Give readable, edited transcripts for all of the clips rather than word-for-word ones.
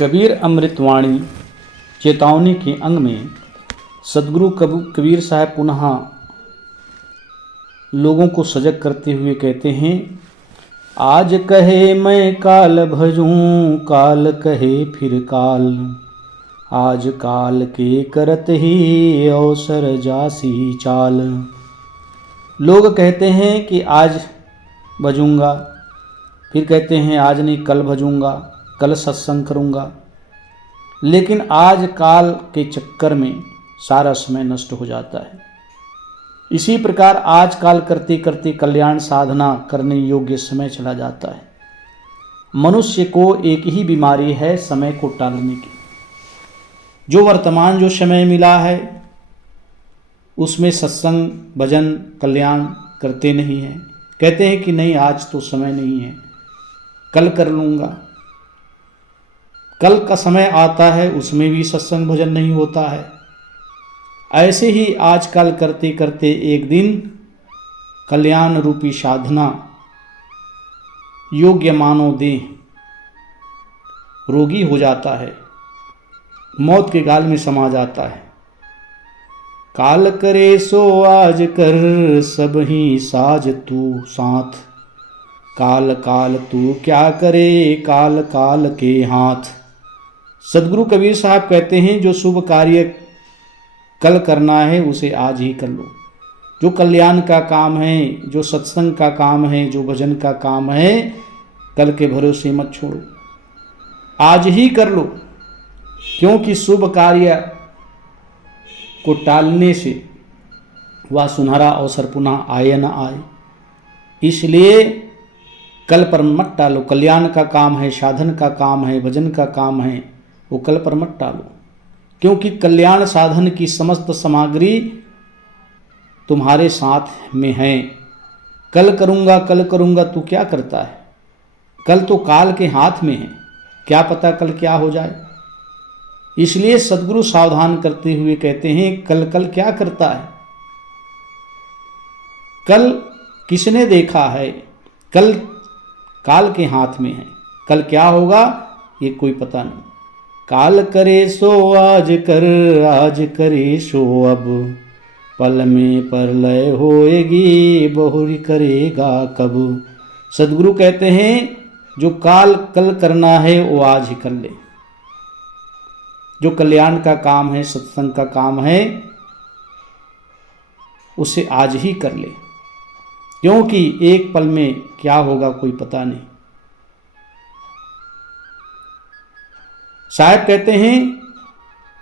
कबीर अमृतवाणी चेतावनी के अंग में सदगुरु कबीर साहब पुनः लोगों को सजग करते हुए कहते हैं, आज कहे मैं काल भजूं, काल कहे फिर काल, आज काल के करत ही अवसर जासी चाल। लोग कहते हैं कि आज भजूंगा, फिर कहते हैं आज नहीं कल भजूंगा, कल सत्संग करूंगा, लेकिन आज काल के चक्कर में सारा समय नष्ट हो जाता है। इसी प्रकार आज काल करते करते कल्याण साधना करने योग्य समय चला जाता है। मनुष्य को एक ही बीमारी है, समय को टालने की। जो वर्तमान जो समय मिला है उसमें सत्संग भजन कल्याण करते नहीं हैं। कहते हैं कि नहीं आज तो समय नहीं है, कल कर लूँगा। कल का समय आता है उसमें भी सत्संग भजन नहीं होता है। ऐसे ही आजकल करते करते एक दिन कल्याण रूपी साधना योग्य मानव देह रोगी हो जाता है, मौत के गाल में समा जाता है। काल करे सो आज कर, सब ही साज तू साथ, काल काल तू क्या करे, काल काल के हाथ। सदगुरु कबीर साहब कहते हैं, जो शुभ कार्य कल करना है उसे आज ही कर लो। जो कल्याण का काम है, जो सत्संग का काम है, जो भजन का काम है, कल के भरोसे मत छोड़ो, आज ही कर लो। क्योंकि शुभ कार्य को टालने से वह सुनहरा अवसर पुनः आए न आए। इसलिए कल पर मत टालो। कल्याण का काम है, साधन का काम है, भजन का काम है, वो कल पर मत टालो। क्योंकि कल्याण साधन की समस्त सामग्री तुम्हारे साथ में है। कल करूँगा तू क्या करता है? कल तो काल के हाथ में है, क्या पता कल क्या हो जाए। इसलिए सदगुरु सावधान करते हुए कहते हैं, कल क्या करता है? कल किसने देखा है? कल काल के हाथ में है, कल क्या होगा ये कोई पता नहीं। काल करे सो आज कर, आज करे सो अब, पल में परलय होएगी, बहुरी करेगा कब। सदगुरु कहते हैं, जो काल कल करना है वो आज ही कर ले। जो कल्याण का काम है, सत्संग का काम है, उसे आज ही कर ले। क्योंकि एक पल में क्या होगा कोई पता नहीं। साहब कहते हैं,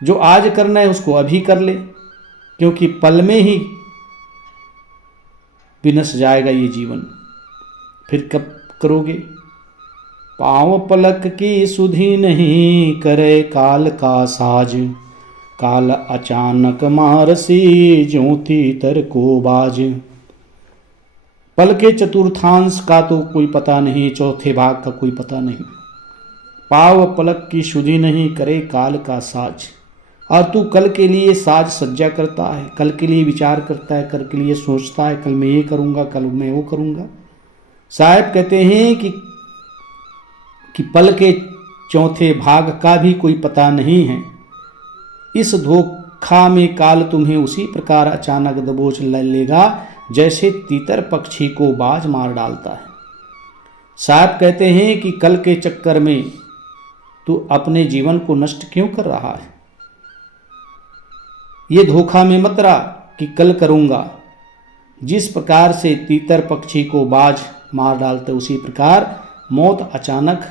जो आज करना है उसको अभी कर ले, क्योंकि पल में ही विनश जाएगा ये जीवन, फिर कब करोगे। पाँव पलक की सुधि नहीं, करे काल का साज, काल अचानक मारसी, ज्योति तर को बाज। पल के चतुर्थांश का तो कोई पता नहीं, चौथे भाग का कोई पता नहीं। पाव पलक की सुधि नहीं, करे काल का साज। और तू कल के लिए साज सज्जा करता है, कल के लिए विचार करता है, कल के लिए सोचता है, कल मैं ये करूँगा, कल मैं वो करूँगा। साहब कहते हैं कि पल के चौथे भाग का भी कोई पता नहीं है। इस धोखा में काल तुम्हें उसी प्रकार अचानक दबोच लेगा जैसे तीतर पक्षी को बाज मार डालता है। साहब कहते हैं कि कल के चक्कर में तू अपने जीवन को नष्ट क्यों कर रहा है? ये धोखा में मत रहा कि कल करूँगा। जिस प्रकार से तीतर पक्षी को बाज मार डालते उसी प्रकार मौत अचानक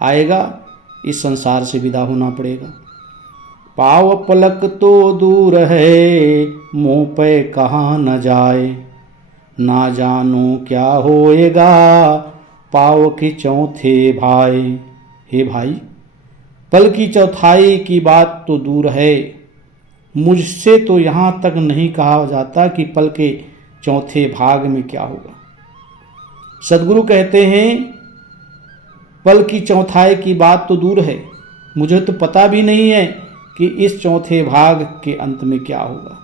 आएगा, इस संसार से विदा होना पड़ेगा। पाव पलक तो दूर है, मुँह पे कहाँ न जाए, ना जानो क्या होएगा, पाव के चौथे भाई। हे भाई, पल की चौथाई की बात तो दूर है, मुझसे तो यहाँ तक नहीं कहा जाता कि पल के चौथे भाग में क्या होगा। सदगुरु कहते हैं, पल की चौथाई की बात तो दूर है, मुझे तो पता भी नहीं है कि इस चौथे भाग के अंत में क्या होगा।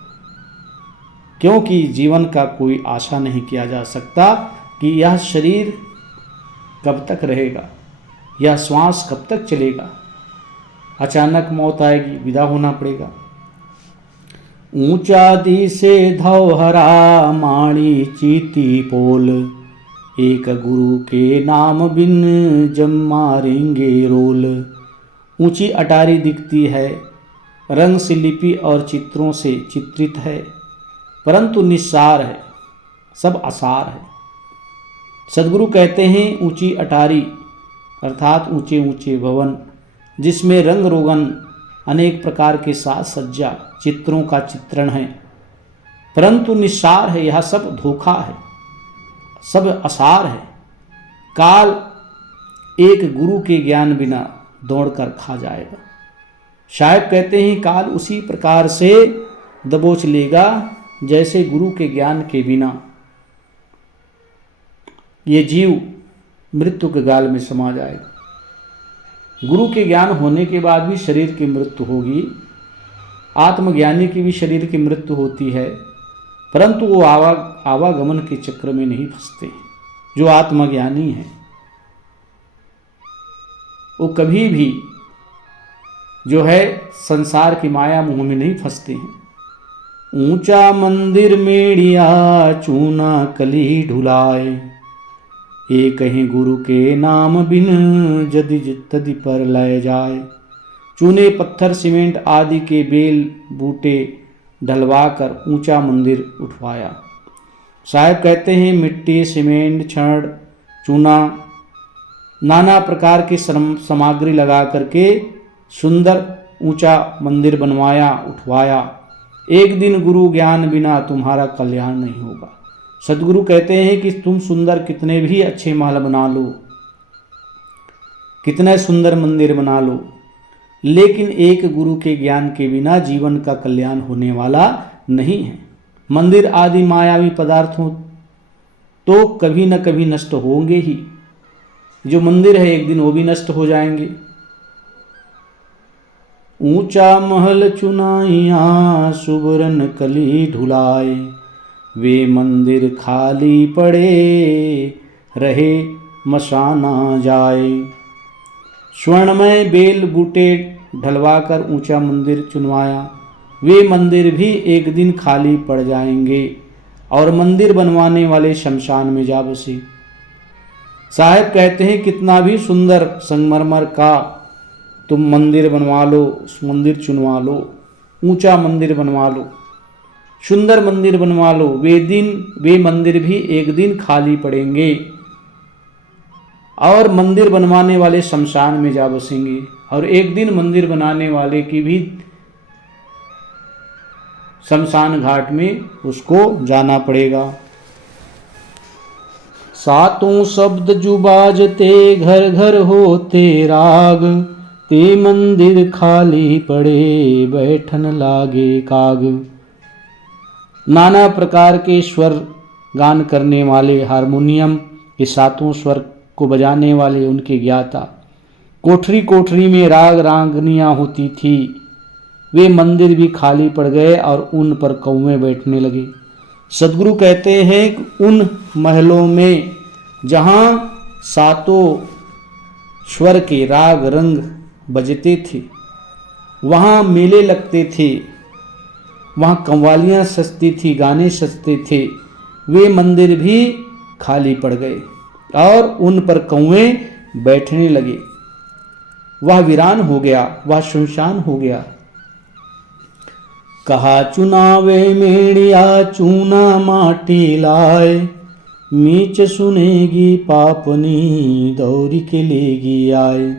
क्योंकि जीवन का कोई आशा नहीं किया जा सकता कि यह शरीर कब तक रहेगा, यह श्वास कब तक चलेगा, अचानक मौत आएगी, विदा होना पड़ेगा। ऊंचा दी से धौहरा माणी चीती पोल, एक गुरु के नाम बिन जम मारेंगे रोल। ऊंची अटारी दिखती है, रंग से लिपि और चित्रों से चित्रित है, परंतु निस्सार है, सब आसार है। सदगुरु कहते हैं ऊंची अटारी अर्थात ऊंचे ऊंचे भवन, जिसमें रंग रोगन अनेक प्रकार के साज सज्जा चित्रों का चित्रण है, परंतु निस्सार है, यह सब धोखा है, सब आसार है। काल एक गुरु के ज्ञान बिना दौड़कर खा जाएगा। शायद कहते हैं काल उसी प्रकार से दबोच लेगा जैसे गुरु के ज्ञान के बिना ये जीव मृत्यु के गाल में समा जाएगा। गुरु के ज्ञान होने के बाद भी शरीर की मृत्यु होगी, आत्मज्ञानी की भी शरीर की मृत्यु होती है, परंतु वो आवागमन के चक्र में नहीं फंसते। जो आत्मज्ञानी है वो कभी भी जो है संसार की माया मोह में नहीं फंसते हैं। ऊंचा मंदिर मेड़िया चूना कली ढुलाए, ये कहीं गुरु के नाम बिन जदि तदि पर लय जाए। चूने पत्थर सीमेंट आदि के बेल बूटे ढलवा कर ऊंचा मंदिर उठवाया। साहब कहते हैं मिट्टी सीमेंट छड़ चूना नाना प्रकार की सामग्री लगा करके सुंदर ऊंचा मंदिर बनवाया उठवाया। एक दिन गुरु ज्ञान बिना तुम्हारा कल्याण नहीं होगा। सदगुरु कहते हैं कि तुम सुंदर कितने भी अच्छे महल बना लो, कितने सुंदर मंदिर बना लो, लेकिन एक गुरु के ज्ञान के बिना जीवन का कल्याण होने वाला नहीं है। मंदिर आदि मायावी पदार्थों तो कभी न कभी नष्ट होंगे ही। जो मंदिर है एक दिन वो भी नष्ट हो जाएंगे। ऊंचा महल चुनाइया सुबरन कली ढुलाए, वे मंदिर खाली पड़े रहे मशाना जाए। स्वर्णमय बेल बूटे ढलवाकर ऊंचा मंदिर चुनवाया, वे मंदिर भी एक दिन खाली पड़ जाएंगे और मंदिर बनवाने वाले शमशान में जा बसे। साहब कहते हैं कितना भी सुंदर संगमरमर का तुम मंदिर बनवा लो, उस मंदिर चुनवा लो, ऊंचा मंदिर बनवा लो, सुंदर मंदिर बनवा लो, वे मंदिर भी एक दिन खाली पड़ेंगे और मंदिर बनवाने वाले शमशान में जा बसेंगे और एक दिन मंदिर बनाने वाले की भी शमशान घाट में उसको जाना पड़ेगा। सातों शब्द जुबाजते घर घर होते राग, ते मंदिर खाली पड़े बैठन लागे काग। नाना प्रकार के स्वर गान करने वाले हारमोनियम के सातों स्वर को बजाने वाले उनके ज्ञाता कोठरी कोठरी में राग रांगनियाँ होती थी, वे मंदिर भी खाली पड़ गए और उन पर कौवे बैठने लगे। सदगुरु कहते हैं कि उन महलों में जहाँ सातों स्वर के राग रंग बजते थे, वहाँ मेले लगते थे, वहाँ कव्वालियाँ सजती थी, गाने सजते थे, वे मंदिर भी खाली पड़ गए और उन पर कौवे बैठने लगे। वह वीरान हो गया, वह सुनसान हो गया। कहा चुनावे मेड़िया चूना माटी लाए, मीच सुनेगी पापनी दौरी के लेगी आए।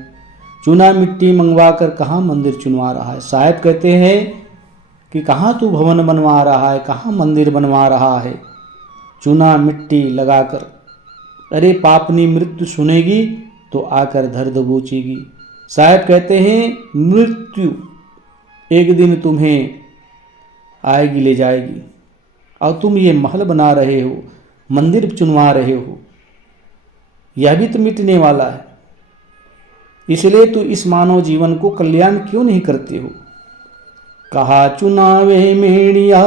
चूना मिट्टी मंगवा कर कहाँ मंदिर चुनवा रहा है। साहब कहते हैं कि कहाँ तू भवन बनवा रहा है, कहाँ मंदिर बनवा रहा है। चूना मिट्टी लगाकर, अरे पापनी मृत्यु सुनेगी तो आकर धर दबोचेगी। साहब कहते हैं मृत्यु एक दिन तुम्हें आएगी ले जाएगी और तुम ये महल बना रहे हो, मंदिर चुनवा रहे हो, यह भी तो मिटने वाला है। इसलिए तू इस मानव जीवन को कल्याण क्यों नहीं करते हो। कहा चुनावे मेड़िया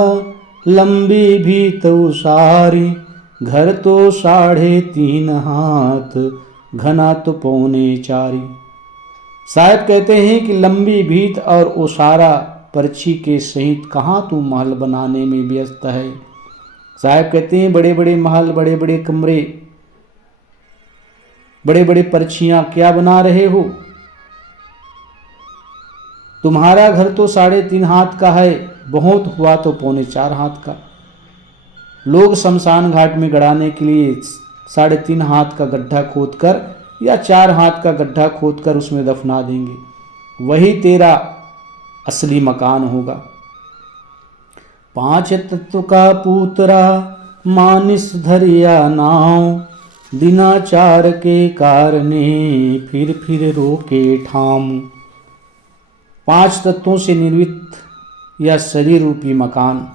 लंबी भी तो सारी, घर तो 3.5 हाथ घना तो 4.25। साहब कहते हैं कि लंबी भीत और ओसारा पर्ची के सहित कहाँ तू महल बनाने में व्यस्त है। साहब कहते हैं बड़े बड़े महल, बड़े बड़े कमरे, बड़े बड़े पर्चियां क्या बना रहे हो। तुम्हारा घर तो 3.5 हाथ का है, बहुत हुआ तो 4.25 हाथ का। लोग शमशान घाट में गड़ाने के लिए 3.5 हाथ का गड्ढा खोदकर या 4 हाथ का गड्ढा खोदकर उसमें दफना देंगे। वही तेरा असली मकान होगा। 5 तत्व का पूतरा मानिस धरिया नाव, दिनाचार के कारणे फिर रोके ठाम। 5 तत्वों से निर्मित यह शरीर रूपी मकान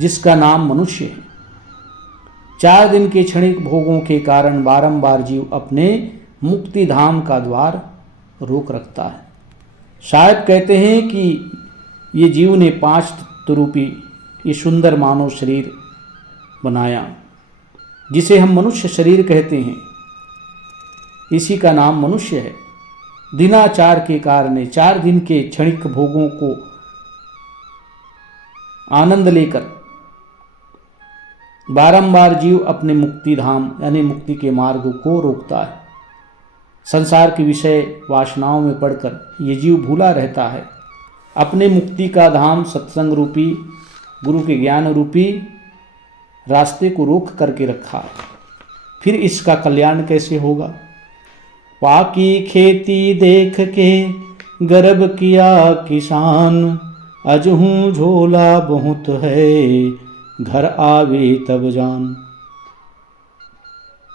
जिसका नाम मनुष्य है, 4 दिन के क्षणिक भोगों के कारण बारंबार जीव अपने मुक्ति धाम का द्वार रोक रखता है। शायद कहते हैं कि ये जीव ने 5 तत्व रूपी ये सुंदर मानव शरीर बनाया, जिसे हम मनुष्य शरीर कहते हैं। इसी का नाम मनुष्य है। दिनाचार के कारण 4 दिन के क्षणिक भोगों को आनंद लेकर बारंबार जीव अपने मुक्ति धाम यानी मुक्ति के मार्ग को रोकता है। संसार के विषय वासनाओं में पड़कर ये जीव भूला रहता है। अपने मुक्ति का धाम सत्संग रूपी गुरु के ज्ञान रूपी रास्ते को रोक करके रखा। फिर इसका कल्याण कैसे होगा। पाकी खेती देख के गर्व किया किसान, अजहूँ झोला बहुत है, घर आवे तब जान।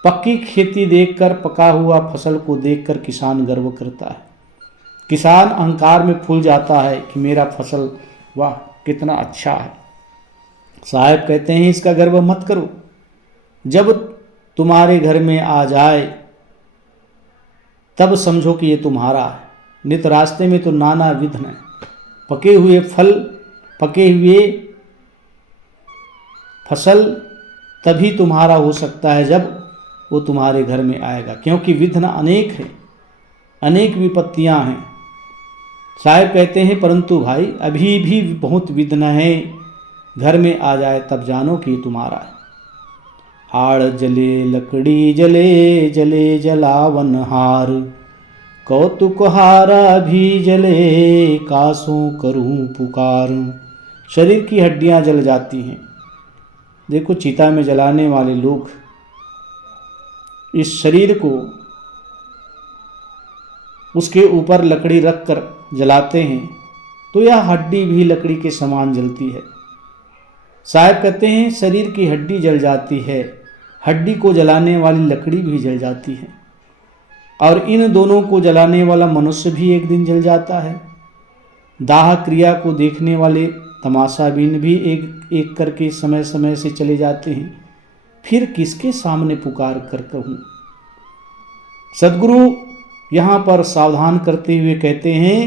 पक्की खेती देखकर, पका हुआ फसल को देखकर किसान गर्व करता है। किसान अहंकार में फूल जाता है कि मेरा फसल वाह कितना अच्छा है। साहब कहते हैं इसका गर्व मत करो। जब तुम्हारे घर में आ जाए तब समझो कि ये तुम्हारा है। नित रास्ते में तो नाना विघ्न है। पके हुए फल, पके हुए फसल तभी तुम्हारा हो सकता है जब वो तुम्हारे घर में आएगा, क्योंकि विघ्न अनेक है, अनेक विपत्तियां हैं। साहब कहते हैं परंतु भाई अभी भी बहुत विघ्न है, घर में आ जाए तब जानो कि तुम्हारा है। हाड़ जले लकड़ी जले, जले जलावन हार, कौतुक हारा भी जले, कासों करूं पुकार। शरीर की हड्डियां जल जाती हैं। देखो चिता में जलाने वाले लोग इस शरीर को उसके ऊपर लकड़ी रख कर जलाते हैं तो यह हड्डी भी लकड़ी के समान जलती है। साहब कहते हैं शरीर की हड्डी जल जाती है, हड्डी को जलाने वाली लकड़ी भी जल जाती है, और इन दोनों को जलाने वाला मनुष्य भी एक दिन जल जाता है। दाह क्रिया को देखने वाले तमाशाबीन भी एक एक करके समय समय से चले जाते हैं। फिर किसके सामने पुकार कर कहूँ। सद्गुरु यहाँ पर सावधान करते हुए कहते हैं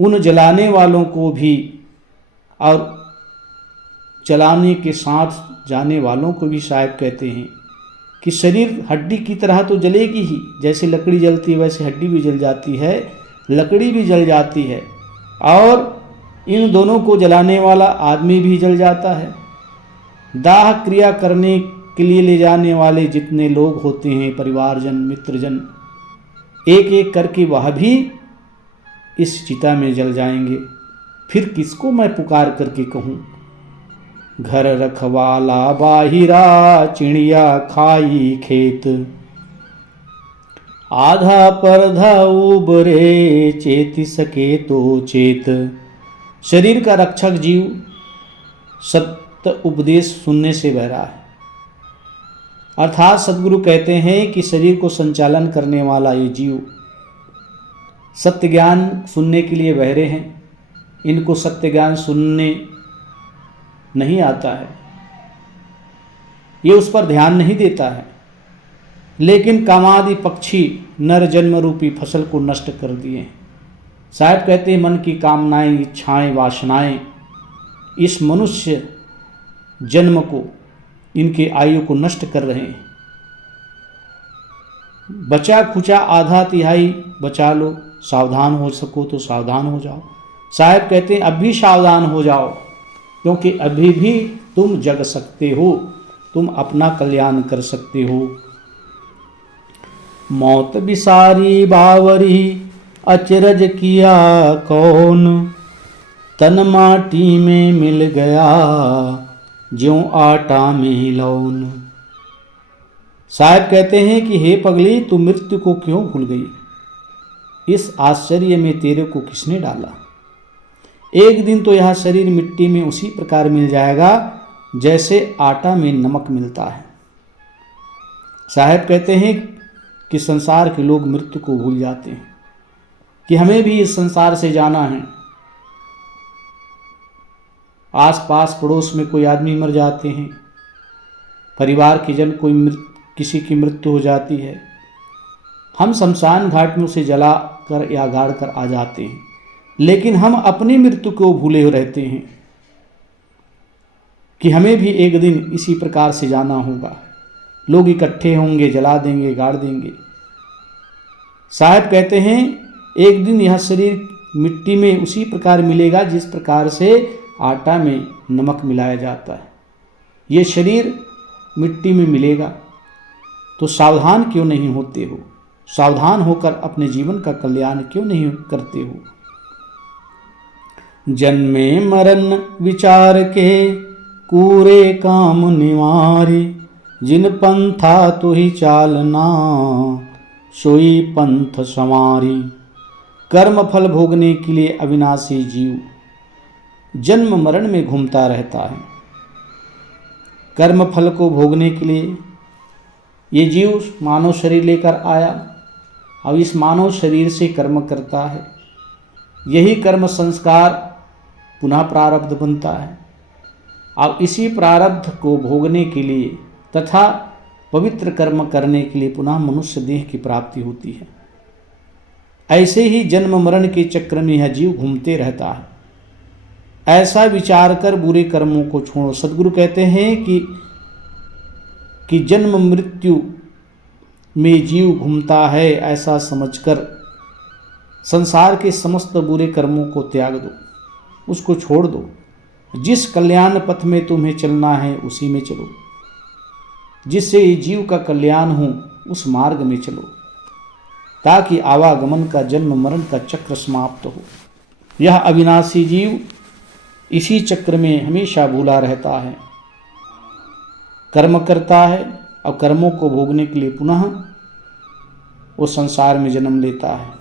उन जलाने वालों को भी और जलाने के साथ जाने वालों को भी साहब कहते हैं कि शरीर हड्डी की तरह तो जलेगी ही, जैसे लकड़ी जलती है वैसे हड्डी भी जल जाती है, लकड़ी भी जल जाती है, और इन दोनों को जलाने वाला आदमी भी जल जाता है। दाह क्रिया करने के लिए ले जाने वाले जितने लोग होते हैं, परिवारजन मित्रजन, एक एक करके वह भी इस चिता में जल जाएंगे। फिर किसको मैं पुकार करके कहूँ। घर रखवाला बाहिरा, चिड़िया खाई खेत, आधा परधा उबरे, चेत सके तो चेत। शरीर का रक्षक जीव सत्य उपदेश सुनने से बहरा है। अर्थात सद्गुरु कहते हैं कि शरीर को संचालन करने वाला ये जीव सत्य ज्ञान सुनने के लिए बहरे हैं। इनको सत्य ज्ञान सुनने नहीं आता है, ये उस पर ध्यान नहीं देता है, लेकिन कामादि पक्षी नर जन्म रूपी फसल को नष्ट कर दिए। साहब कहते हैं मन की कामनाएं, इच्छाएं, वासनाएं इस मनुष्य जन्म को, इनके आयु को नष्ट कर रहे हैं। बचा खुचा आधा तिहाई बचा लो, सावधान हो सको तो सावधान हो जाओ। साहब कहते हैं अब भी सावधान हो जाओ, क्योंकि अभी भी तुम जग सकते हो, तुम अपना कल्याण कर सकते हो। मौत बिसारी बावरी अचरज किया कौन, तन माटी में मिल गया ज्यों आटा में लौन। साहब कहते हैं कि हे पगली, तू मृत्यु को क्यों भूल गई? इस आश्चर्य में तेरे को किसने डाला? एक दिन तो यह शरीर मिट्टी में उसी प्रकार मिल जाएगा जैसे आटा में नमक मिलता है। साहब कहते हैं कि संसार के लोग मृत्यु को भूल जाते हैं कि हमें भी इस संसार से जाना है। आस पास पड़ोस में कोई आदमी मर जाते हैं, परिवार के जन किसी की मृत्यु हो जाती है, हम शमशान घाट में उसे जला कर या गाड़ कर आ जाते हैं, लेकिन हम अपनी मृत्यु को भूले हुए रहते हैं कि हमें भी एक दिन इसी प्रकार से जाना होगा। लोग इकट्ठे होंगे, जला देंगे, गाड़ देंगे। साहब कहते हैं एक दिन यह शरीर मिट्टी में उसी प्रकार मिलेगा जिस प्रकार से आटा में नमक मिलाया जाता है। ये शरीर मिट्टी में मिलेगा, तो सावधान क्यों नहीं होते हो? सावधान होकर अपने जीवन का कल्याण क्यों नहीं करते हो? जन्मे मरण विचार के कूरे काम निवारी, जिन पंथा तो ही चालना सोई पंथ संवारी। कर्म फल भोगने के लिए अविनाशी जीव जन्म मरण में घूमता रहता है। कर्म फल को भोगने के लिए ये जीव मानव शरीर लेकर आया, अब इस मानव शरीर से कर्म करता है। यही कर्म संस्कार पुनः प्रारब्ध बनता है। अब इसी प्रारब्ध को भोगने के लिए तथा पवित्र कर्म करने के लिए पुनः मनुष्य देह की प्राप्ति होती है। ऐसे ही जन्म मरण के चक्र में यह जीव घूमते रहता है। ऐसा विचार कर बुरे कर्मों को छोड़ो। सद्गुरु कहते हैं कि जन्म मृत्यु में जीव घूमता है, ऐसा समझकर संसार के समस्त बुरे कर्मों को त्याग दो, उसको छोड़ दो। जिस कल्याण पथ में तुम्हें चलना है उसी में चलो, जिससे जीव का कल्याण हो उस मार्ग में चलो, ताकि आवागमन का जन्म मरण का चक्र समाप्त हो। यह अविनाशी जीव इसी चक्र में हमेशा भूला रहता है, कर्म करता है और कर्मों को भोगने के लिए पुनः वो संसार में जन्म लेता है।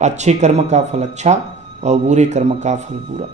अच्छे कर्म का फल अच्छा और बुरे कर्म का फल बुरा।